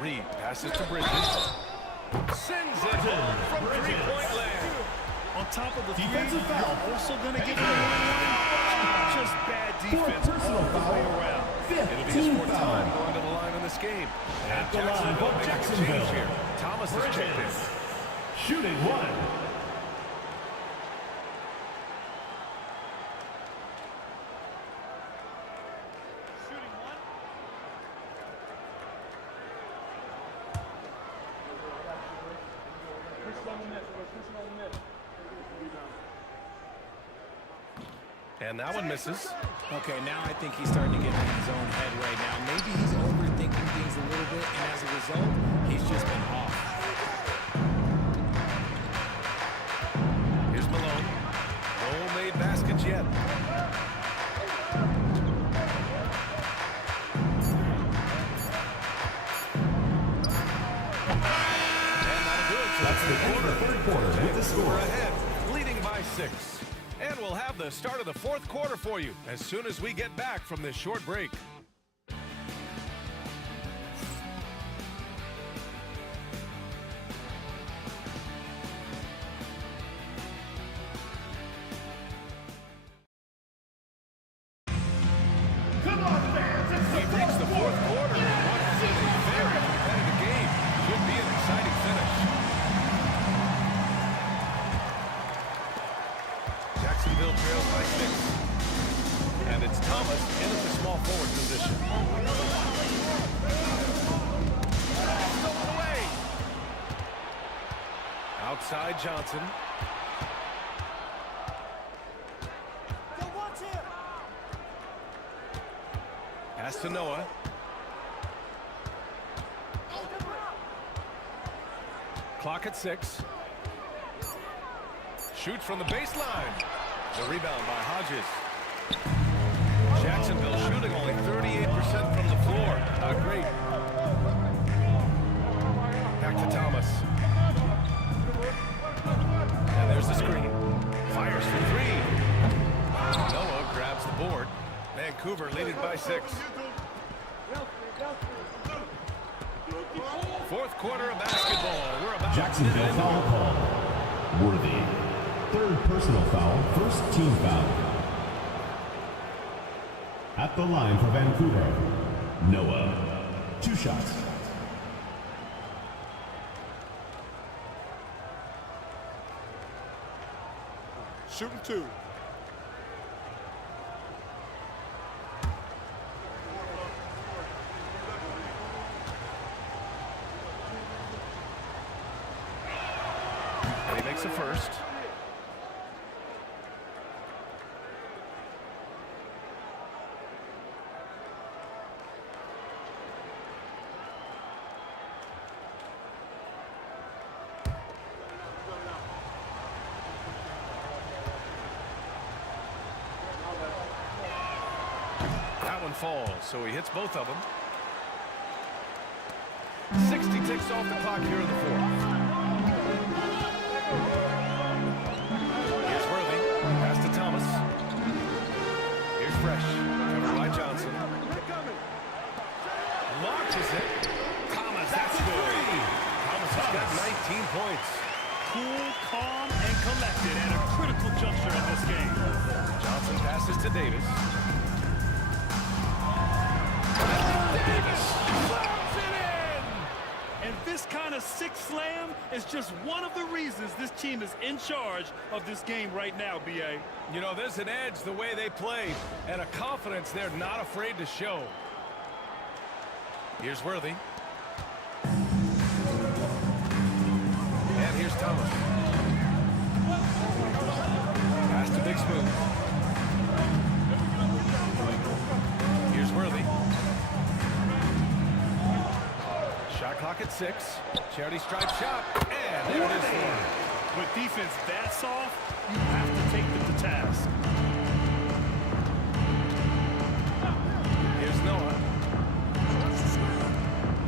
Reed passes to Bridges. Sends it home from 3-point land. On top of the Defensive three, foul. you're also going to get just bad defense personal all the foul. way around. It'll be his 4th time going to the line in this this game. At And the line Jacksonville for making a Jacksonville, change here. Thomas has checked in. Shooting one. And that one misses. Okay, now I think he's starting to get in his own head right now. Maybe he's overthinking things a little bit, and as a result, he's just been off. Here's Malone. No made baskets yet. And that'll do it. So That's the end of the third quarter with the We're score. ahead, leading by 6. And we'll have the start of the fourth quarter for you as soon as we get back from this short break. Come on, fans. It's the We've reached the fourth quarter in what has been a very competitive game. Should be an exciting finish. Jacksonville trails by 6. And it's Thomas in at the small forward position. Stolen away. Outside Johnson. Pass to Noah. Clock at 6. Shoots from the baseline. The rebound by Hodges. Jacksonville shooting only 38% from the floor. Not great. Back to Thomas. And there's the screen. Fires for 3. Noah grabs the board. Vancouver leading by 6. Fourth quarter of basketball. We're about Jacksonville foul call. Worthy. Third personal foul, first team foul. At the line for Vancouver, Noah. 2 shots. Shooting 2. And he makes a first. That one falls, so he hits both of them. 60 ticks off the clock here in the fourth. Here's Worthy. Pass to Thomas. Here's Fresh. Covered by Johnson. Launches it. Thomas, that's good. Thomas has got 19 points. Cool, calm, and collected at a critical juncture in this game. Johnson passes to Davis. Davis slams it in! And this kind of sick slam is just one of the reasons this team is in charge of this game right now, B.A. You know, there's an edge the way they play and a confidence they're not afraid to show. Here's Worthy. And here's Thomas. Pass to Big Smooth. Here's Worthy. Shot clock at 6. Charity stripe shot. And there it is for him. With defense that soft, you have to take them to task. Here's Noah.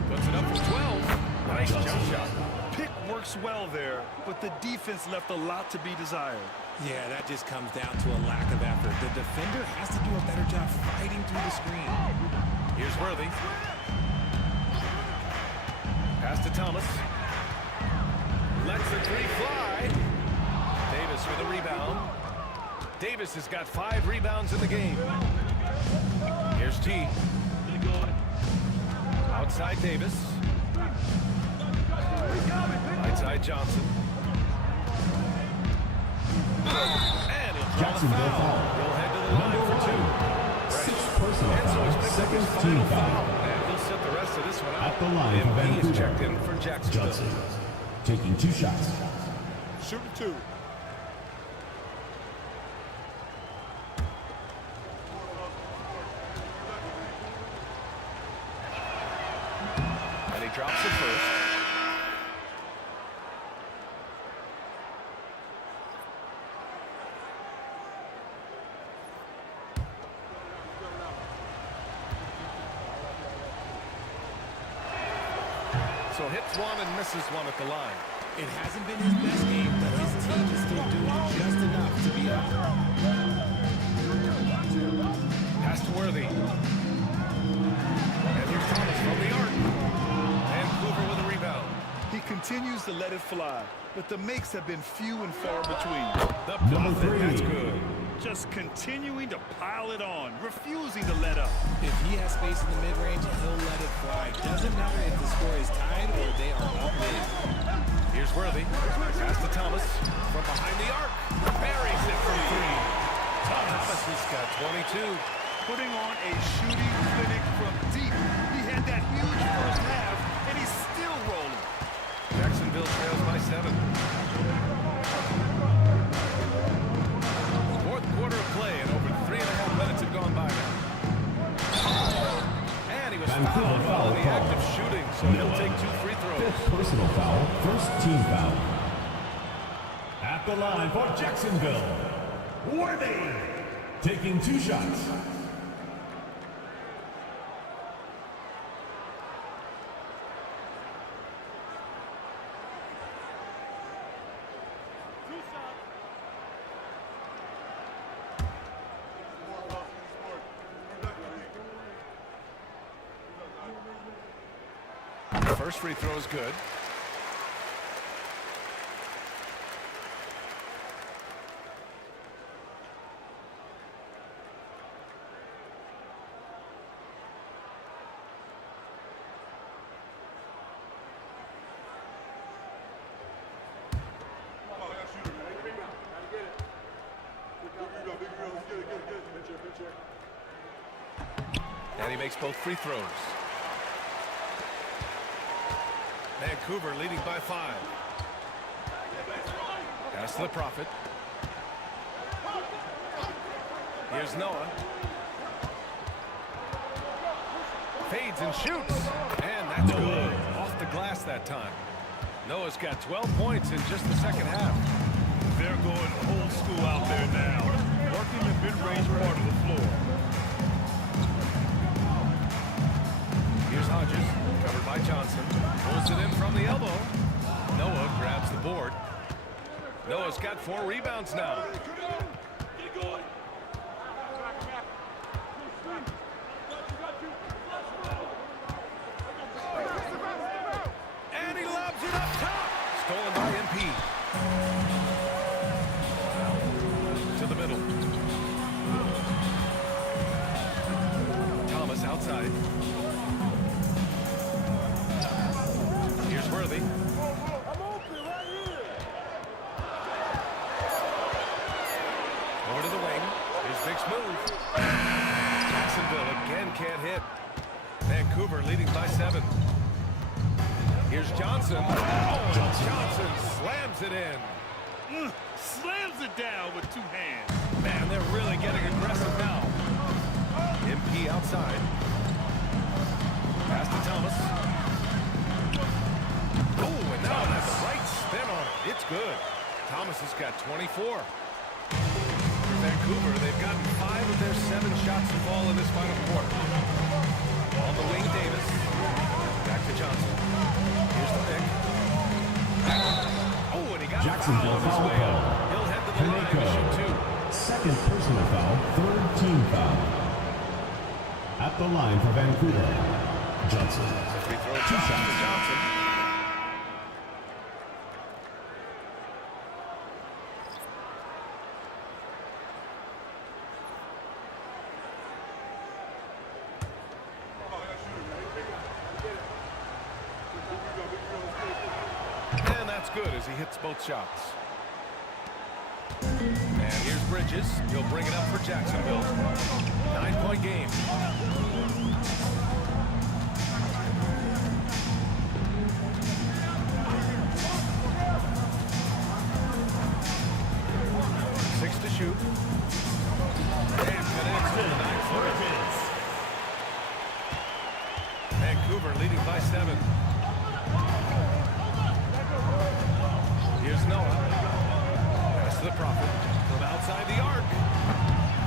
Puts it up for 12. Nice jump shot. Pick works well there, but the defense left a lot to be desired. Yeah, that just comes down to a lack of effort. The defender has to do a better job fighting through the screen. Here's Worthy. Pass to Thomas. Lets the 3 fly. Davis with a rebound. Davis has got 5 rebounds in the game. Here's T. side Davis. Right side Johnson. And he'll draw the Jacksonville foul. foul. He'll head to the line for 2. Sixth personal And so foul, he's picked up second his team final foul. foul. And he'll set the rest of this one out. At the line for MP is Vancouver. checked in for Jacksonville. Johnson taking 2 shots. Shooting 2. And he drops it first. So hits one and misses one at the line. It hasn't been his best game, but his team is still doing just enough to be up. Pass to Worthy. And here's Thomas from the arc. Vancouver with a rebound. He continues to let it fly, but the makes have been few and far between. The Number profit, that's 3. good. Just continuing to pile it on, refusing to let up. If he has space in the mid-range, he'll let it fly. Doesn't matter if the score is tied or they are up big. Here's Worthy. Pass to Thomas from behind the arc. Buries it from 3. Thomas has got 22. Putting on a shooting clinic from deep. He had that huge first half, and he's still rolling. Jacksonville trails by 7. Fourth quarter of play, and over 3.5 minutes have gone by now. And he was Vancouver fouled foul while in the call. act of shooting, so he'll take 2 free throws. Fifth personal foul, first team foul. At the line for Jacksonville, Worthy taking 2 shots. First free throw is good. And he makes both free throws. Vancouver leading by 5. Pass to the Prophet. Here's Noah. Fades and shoots. And that's good. Off the glass that time. Noah's got 12 points in just the second half. They're going old school out there now, working the mid-range part of the floor. Here's Hodges, covered by Johnson. Pulls it in from the elbow. Noah grabs the board. Noah's got 4 rebounds now. And he lobs it up top. Stolen by MP. To the middle. Thomas outside. Here's Worthy. Over to the wing. Here's Big Smooth. Jacksonville again can't hit. Vancouver leading by 7. Here's Johnson. Oh, Johnson slams it in. Slams it down with 2 hands. Man, they're really getting aggressive now. MP outside. Pass to Thomas. Oh, and now it has the right spin on it. It's good. Thomas has got 24. For Vancouver, they've gotten 5 of their 7 shots to fall in this final quarter. On the wing, Davis. Back to Johnson. Here's the pick. Oh, and he got Jacksonville a foul foul on his way call. out. He'll head to the line to shoot 2. Second personal foul, third team foul. At the line for Vancouver, Johnson. Free throw 2 shot shots. for Johnson. good as he hits both shots. And here's Bridges. He'll bring it up for Jacksonville. 9-point game. Six to shoot. And connects with the 9-footer. Vancouver leading by 7. Here's Noah. Pass to the Prophet from outside the arc.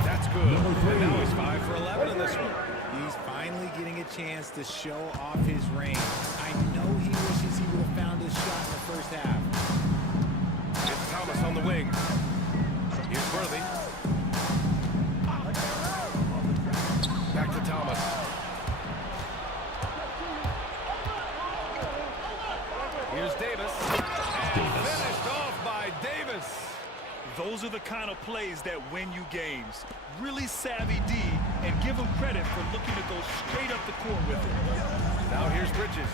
That's good. And now he's 5 for 11 in this one. He's finally getting a chance to show off his range. I know he wishes he would have found his shot in the first half. It's Thomas on the wing. Here's Worthy. Back to Thomas. Here's Davis. And finished off by Davis. Those are the kind of plays that win you games. Really savvy D, and give him credit for looking to go straight up the court with it. Now here's Bridges.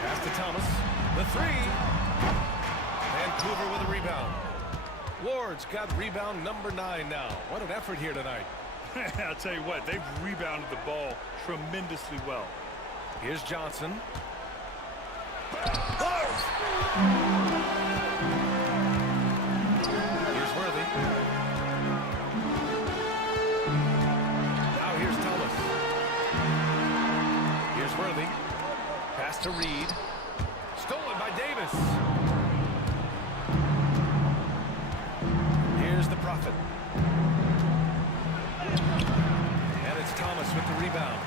Pass to Thomas. The 3. Vancouver with a rebound. Ward's got rebound number 9 now. What an effort here tonight. I'll tell you what, they've rebounded the ball tremendously well. Here's Johnson. Here's Worthy. Now here's Thomas. Here's Worthy. Pass to Reed. Stolen by Davis. Here's the Prophet. And it's Thomas with the rebound.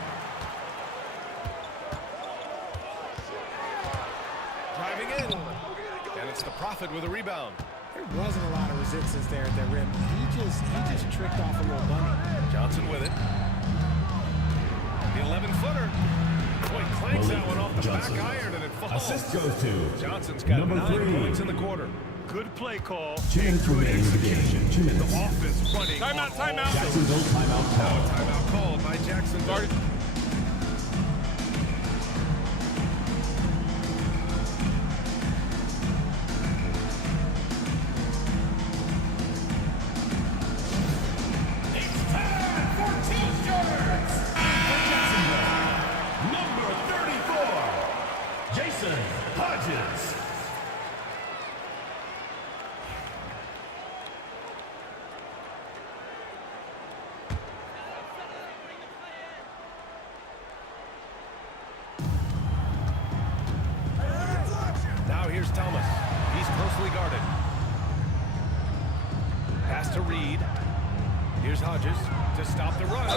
Driving in. And it's the Prophet with a rebound. There wasn't a lot of resistance there at the rim. He just tricked off a little bunny. Johnson with it. The 11-footer. Boy, clanks that one off the Johnson. back iron and it falls. Assist goes to Johnson's got number 9 3. points in the quarter. Good play call. 2 minutes remaining in the game. 2 The minutes. offense running. Timeout, timeout. Jacksonville timeout call. Timeout called by Jacksonville. Now here's Thomas. He's closely guarded. Pass to Reed. Here's Hodges to stop the run.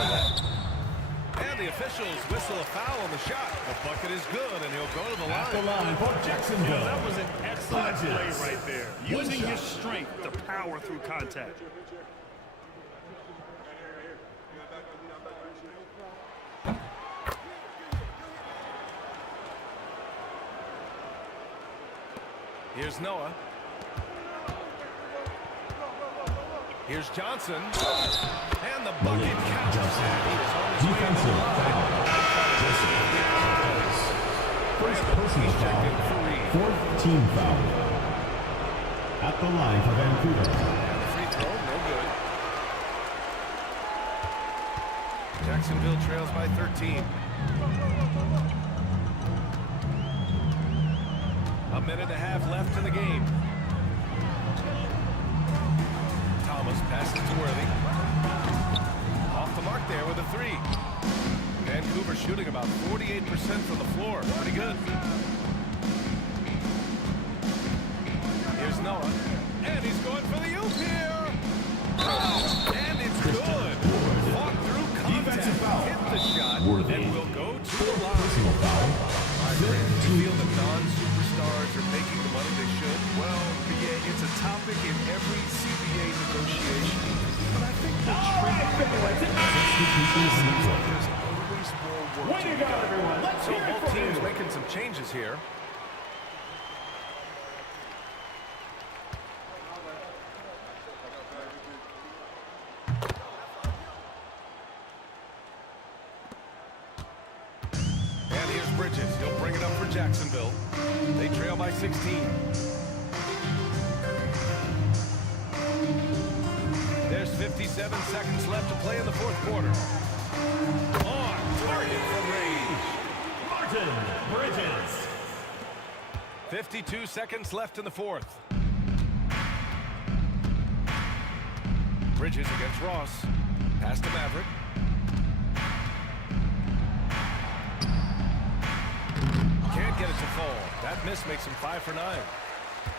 And the officials whistle a foul on the shot. The bucket is good, and he'll go to the At the line. line for Jacksonville. That was an excellent play Hodges. right there. Using his strength to power through contact. Here's Noah. Here's Johnson. And the bucket counts. Defensive foul. First personal foul. 4th team foul. At the line for Vancouver. And the free throw, no good. Jacksonville trails by 13. A minute and a half left in the game. Thomas passes to Worthy. Off the mark there with a 3. Vancouver shooting about 48% from the floor. Pretty good. Here's Noah. And he's going for the oop here. And it's good. Fought through contact. Hit the shot. And will go to the line. Personal foul. Do you feel that non-superstars are making the money they should? Well, yeah, it's a topic in every CBA negotiation. But I think the there's always more work Way to to be go, done. everyone. Let's So hear it both from teams you. making some changes here. And here's Bridges. He'll bring it up for Jacksonville. They trail by 16. There's 57 seconds left to play in the fourth quarter. On target from range. Martin Bridges. 52 seconds left in the fourth. Bridges against Ross. Pass to Maverick. Can't get it to fall. That miss makes him 5 for 9.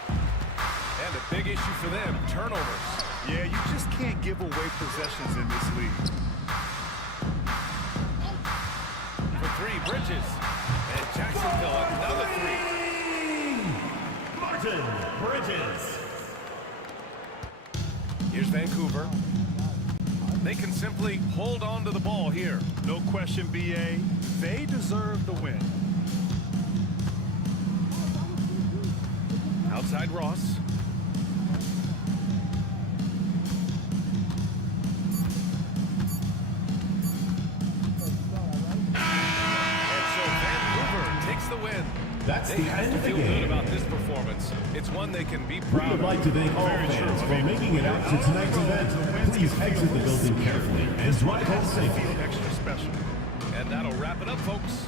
And a big issue for them, turnovers. Yeah, you just can't give away possessions in this league. For 3, Bridges. And Jacksonville another 3. Martin Bridges. Here's Vancouver. They can simply hold on to the ball here. No question, BA. They deserve the win. Outside Ross. And so Vancouver takes the win. That's They the have end to of the feel good game. about this performance. It's one they can be We proud would of. like to thank all fans for making it out to tonight's event. Please exit the building carefully and drive home safely. Extra special. And that'll wrap it up, folks.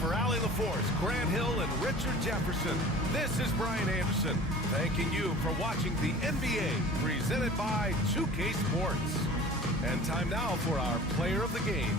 For Allie LaForce, Grant Hill, and Richard Jefferson, this is Brian Anderson, thanking you for watching the NBA presented by 2K Sports. And time now for our player of the game.